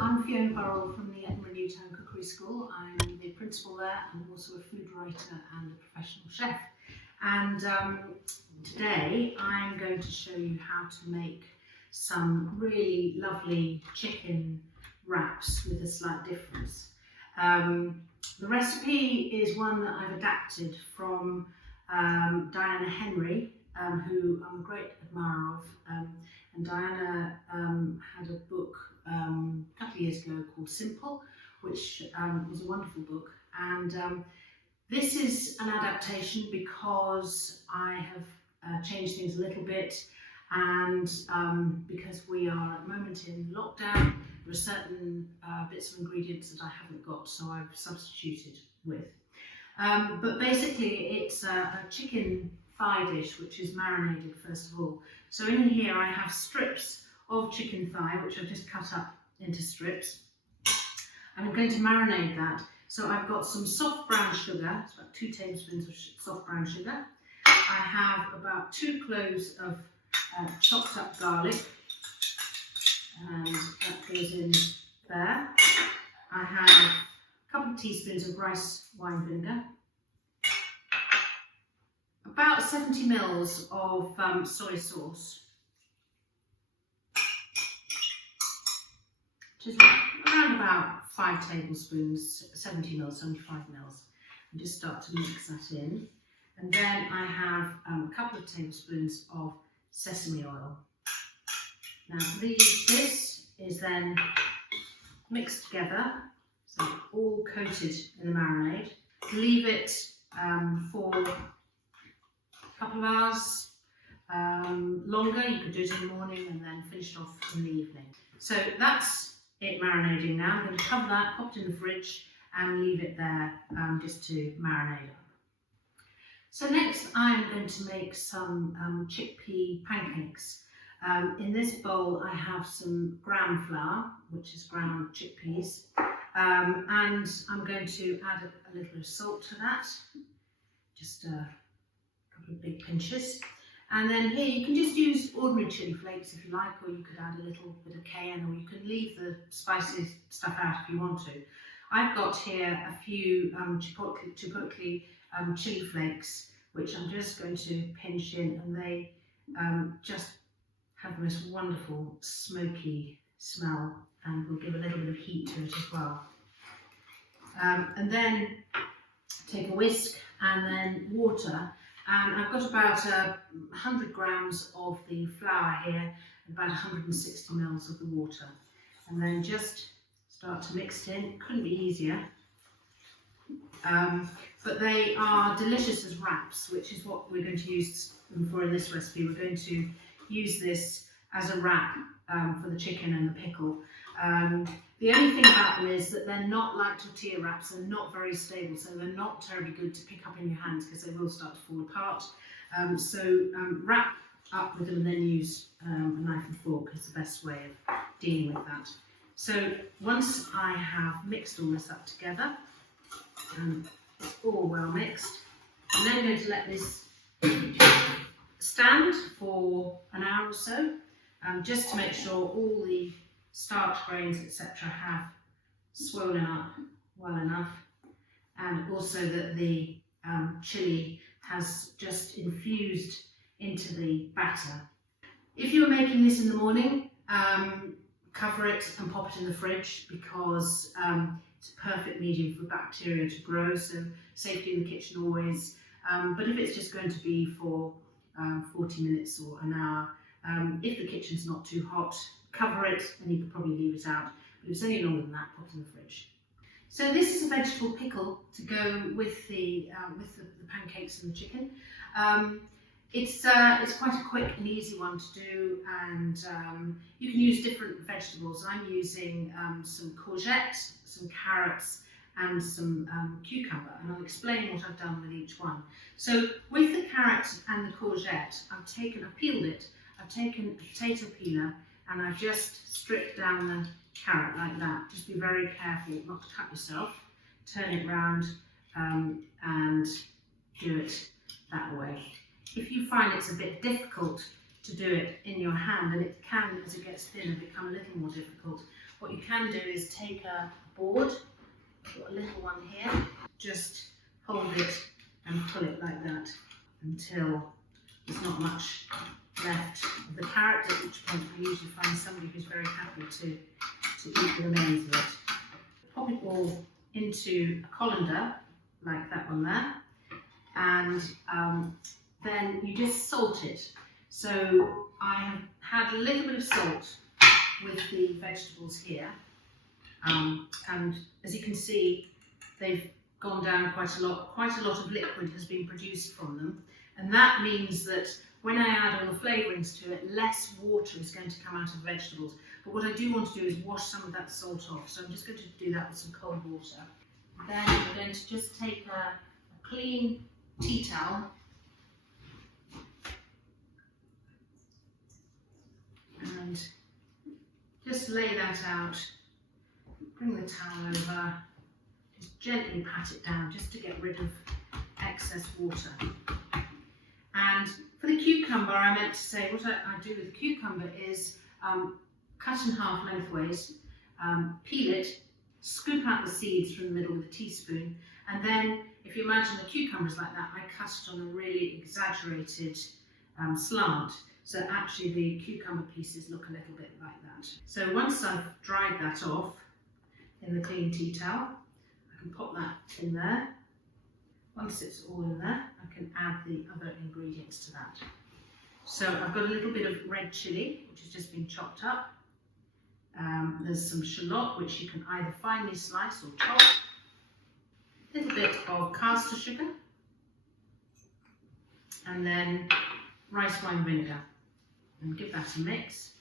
I'm Fiona Burrell from the Edinburgh Newtown Cookery School. I'm the principal there and also a food writer and a professional chef. And today I'm going to show you how to make some really lovely chicken wraps with a slight difference. The recipe is one that I've adapted from Diana Henry, who I'm a great admirer of. And Diana had a book a couple of years ago called Simple, which was a wonderful book. And this is an adaptation because I have changed things a little bit, and because we are at the moment in lockdown, there are certain bits of ingredients that I haven't got, so I've substituted with. But basically it's a chicken thigh dish which is marinated first of all. So in here I have strips of chicken thigh which I've just cut up into strips, and I'm going to marinate that. So I've got some soft brown sugar, it's about 2 tablespoons of soft brown sugar. I have about 2 cloves of chopped up garlic, and that goes in there. I have a couple of teaspoons of rice wine vinegar, about 70 mils of soy sauce, which is around about 5 tablespoons, 70 mils, 75 mils, and just start to mix that in. And then I have a couple of tablespoons of sesame oil. Now this is then mixed together, so all coated in the marinade. Leave it for a couple of hours longer. You could do it in the morning and then finish it off in the evening. So that's it marinating now. I'm going to cover that, pop it in the fridge and leave it there just to marinate up. So next I'm going to make some chickpea pancakes. In this bowl I have some ground flour, which is ground chickpeas, and I'm going to add a little of salt to that, just a couple of big pinches. And then here you can just use ordinary chili flakes if you like, or you could add a little bit of cayenne, or you can leave the spicy stuff out if you want to. I've got here a few Chipotle chili flakes, which I'm just going to pinch in, and they just have the most wonderful smoky smell and will give a little bit of heat to it as well. And then take a whisk and then water, and I've got about 100 grams of the flour here and about 160 mils of the water, and then just start to mix it in. Couldn't be easier. But they are delicious as wraps, which is what we're going to use them for in this recipe. We're going to use this as a wrap for the chicken and the pickle. The only thing about them is that they're not like tortilla wraps, they're not very stable, so they're not terribly good to pick up in your hands because they will start to fall apart. So wrap up with them and then use a knife and fork is the best way of dealing with that. So once I have mixed all this up together, and it's all well mixed, I'm then going to let this stand for an hour or so, just to make sure all the starch grains etc. have swollen up well enough, and also that the chilli has just infused into the batter. If you were making this in the morning, cover it and pop it in the fridge, because it's a perfect medium for bacteria to grow, so safety in the kitchen always. But if it's just going to be for 40 minutes or an hour, if the kitchen's not too hot, cover it and you could probably leave it out. But if it's any longer than that, pop it in the fridge. So this is a vegetable pickle to go with the pancakes and the chicken. It's quite a quick and easy one to do, and you can use different vegetables. I'm using some courgette, some carrots and some cucumber, and I'll explain what I've done with each one. So with the carrot and the courgette, I've peeled it, I've taken a potato peeler and I've just stripped down the carrot like that. Just be very careful not to cut yourself. Turn it round and do it that way. If you find it's a bit difficult to do it in your hand, and it can, as it gets thinner, become a little more difficult, What you can do is take a board, I've got a little one here, just hold it and pull it like that until there's not much left of the carrot, at which point you usually find somebody who's very happy to eat the remains of it. Pop it all into a colander, like that one there, and then you just salt it. So I have had a little bit of salt with the vegetables here, and as you can see, they've gone down quite a lot. Quite a lot of liquid has been produced from them, and that means that when I add all the flavourings to it, less water is going to come out of the vegetables. But what I do want to do is wash some of that salt off, so I'm just going to do that with some cold water. Then I'm going to just take a clean tea towel and just lay that out, bring the towel over, just gently pat it down just to get rid of excess water. And for the cucumber, I meant to say what I do with the cucumber is cut in half lengthways, peel it, scoop out the seeds from the middle with a teaspoon, and then if you imagine the cucumbers like that, I cut it on a really exaggerated slant, so actually the cucumber pieces look a little bit like that. So once I've dried that off in the clean tea towel, I can pop that in there. Once it's all in there, I can add the other ingredients to that. So I've got a little bit of red chilli, which has just been chopped up. There's some shallot, which you can either finely slice or chop. A little bit of caster sugar. And then rice wine vinegar. And give that a mix.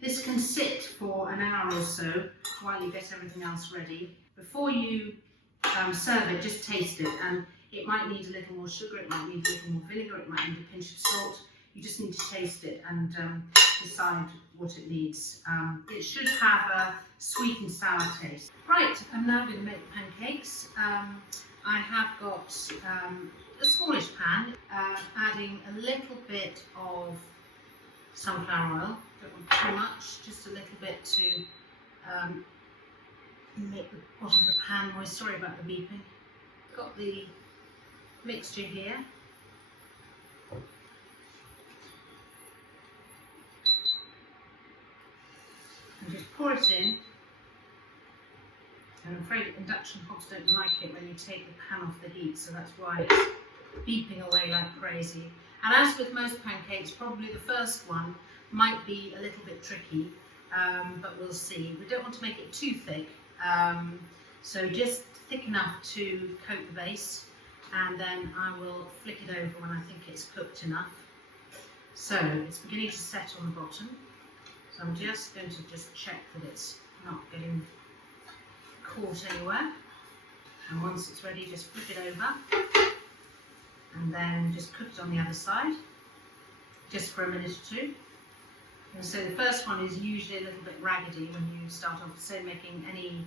This can sit for an hour or so while you get everything else ready. Before you serve it, just taste it, and it might need a little more sugar, it might need a little more vinegar, it might need a pinch of salt. You just need to taste it and decide what it needs. It should have a sweet and sour taste. Right, I'm now going to make pancakes. I have got a smallish pan, adding a little bit of sunflower oil. Don't want too much, just a little bit to make the bottom of the pan moist. Sorry about the beeping. Got the mixture here. And just pour it in. I'm afraid induction hobs don't like it when you take the pan off the heat, so that's why it's beeping away like crazy. And as with most pancakes, probably the first one might be a little bit tricky, but we'll see. We don't want to make it too thick, so just thick enough to coat the base, and then I will flick it over when I think it's cooked enough. So it's beginning to set on the bottom, so I'm just going to check that it's not getting caught anywhere, and once it's ready, just flip it over and then just cook it on the other side just for a minute or two. And so the first one is usually a little bit raggedy when you start off, so making any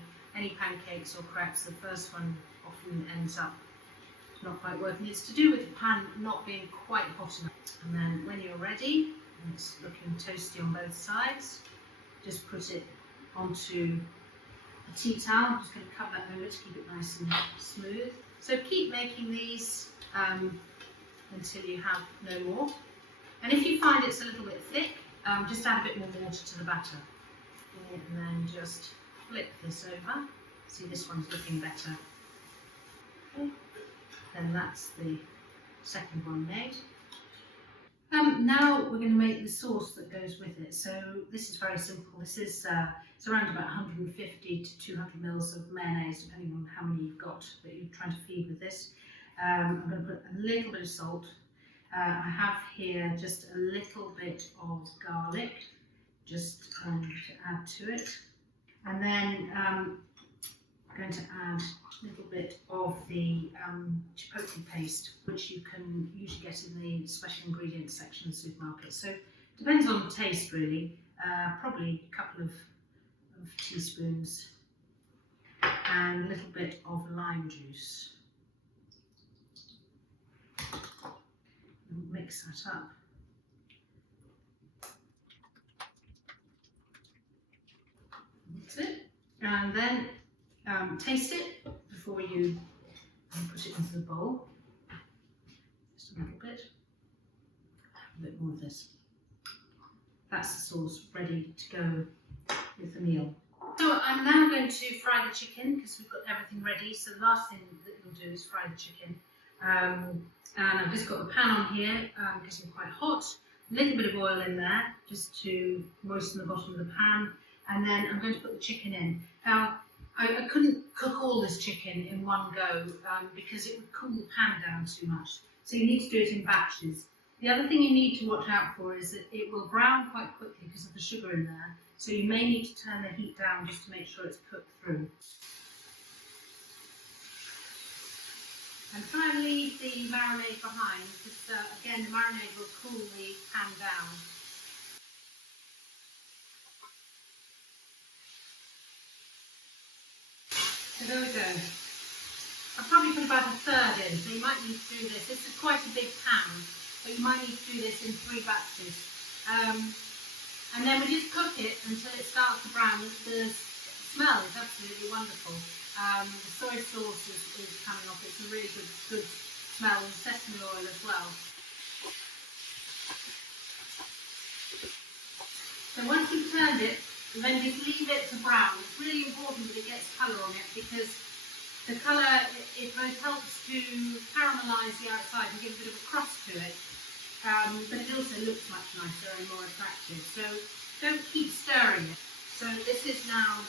pancakes or crepes, the first one often ends up not quite working. It's to do with the pan not being quite hot enough. And then when you're ready, and it's looking toasty on both sides, just put it onto a tea towel. I'm just going to cover that over to keep it nice and smooth. So keep making these until you have no more. And if you find it's a little bit thick, just add a bit more water to the batter. And then just flip this over. See, this one's looking better. Okay. Then that's the second one made. Now we're going to make the sauce that goes with it. So this is very simple. This is it's around about 150 to 200 mils of mayonnaise, depending on how many you've got that you're trying to feed with this. I'm going to put a little bit of salt. I have here just a little bit of garlic, just to add to it. And then I'm going to add a little bit of the chipotle paste, which you can usually get in the special ingredients section of the supermarket. So depends on the taste really, probably a couple of teaspoons, and a little bit of lime juice. And mix that up. and then taste it before you put it into the bowl. Just a little bit. A bit more of this. That's the sauce ready to go with the meal. So I'm now going to fry the chicken because we've got everything ready. So the last thing that we'll do is fry the chicken. And I've just got the pan on here because it's quite hot. A little bit of oil in there just to moisten the bottom of the pan. And then I'm going to put the chicken in. Now, I couldn't cook all this chicken in one go because it would cool the pan down too much. So you need to do it in batches. The other thing you need to watch out for is that it will brown quite quickly because of the sugar in there. So you may need to turn the heat down just to make sure it's cooked through. And try and leave the marinade behind because again the marinade will cool the pan down. So there we go. I'll probably put about a third in, so you might need to do this. This is quite a big pan, but you might need to do this in 3 batches. And then we just cook it until it starts to brown. The smell is absolutely wonderful. The soy sauce is coming off. It's a really good smell, and sesame oil as well. So once you've turned it, then just leave it to brown. It's really important that it gets colour on it because the colour, it both helps to caramelise the outside and give a bit of a crust to it, but it also looks much nicer and more attractive. So don't keep stirring it. So this is now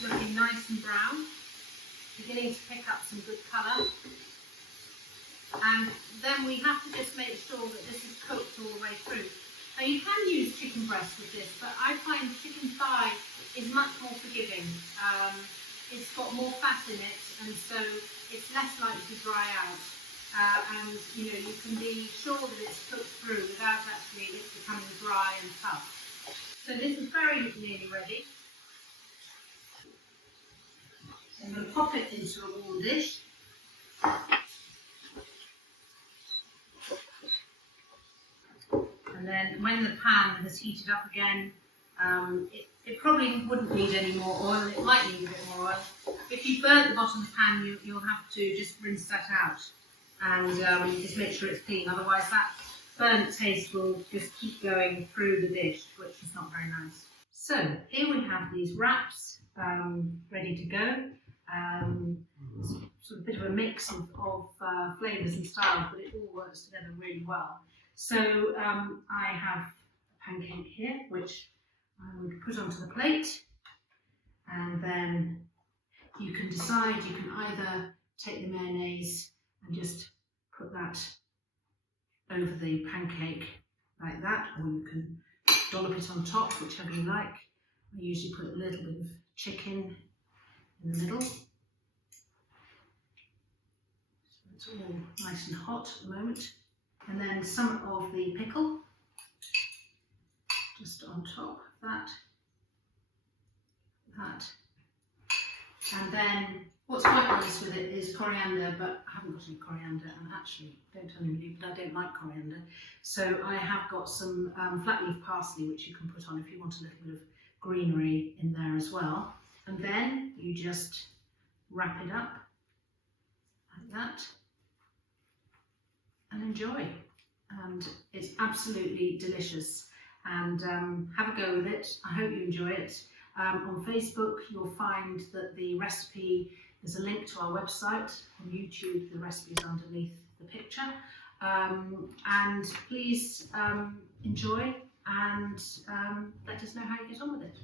looking nice and brown, beginning to pick up some good colour. And then we have to just make sure that this is cooked all the way through. Now you can use chicken breast with this, but I find chicken thigh is much more forgiving. It's got more fat in it, and so it's less likely to dry out. And you know, you can be sure that it's cooked through without actually it becoming dry and tough. So this is very nearly ready. So I'm going to pop it into a warm dish. And then when the pan has heated up again, it probably wouldn't need any more oil. It might need a bit more oil. If you burnt the bottom of the pan, you'll have to just rinse that out and just make sure it's clean. Otherwise, that burnt taste will just keep going through the dish, which is not very nice. So here we have these wraps ready to go. Sort of a bit of a mix of flavours and styles, but it all works together really well. So I have a pancake here, which I would put onto the plate, and then you can decide, you can either take the mayonnaise and just put that over the pancake like that, or you can dollop it on top, whichever you like. I usually put a little bit of chicken in the middle. So it's all nice and hot at the moment. And then some of the pickle just on top of that. And then what's quite nice with it is coriander, but I haven't got any coriander, and actually, don't tell anybody, but I don't like coriander. So I have got some flat leaf parsley, which you can put on if you want a little bit of greenery in there as well. And then you just wrap it up like that and enjoy. And it's absolutely delicious. And have a go with it. I hope you enjoy it. On Facebook, you'll find that the recipe, there's a link to our website. On YouTube, the recipe is underneath the picture. And please enjoy and let us know how you get on with it.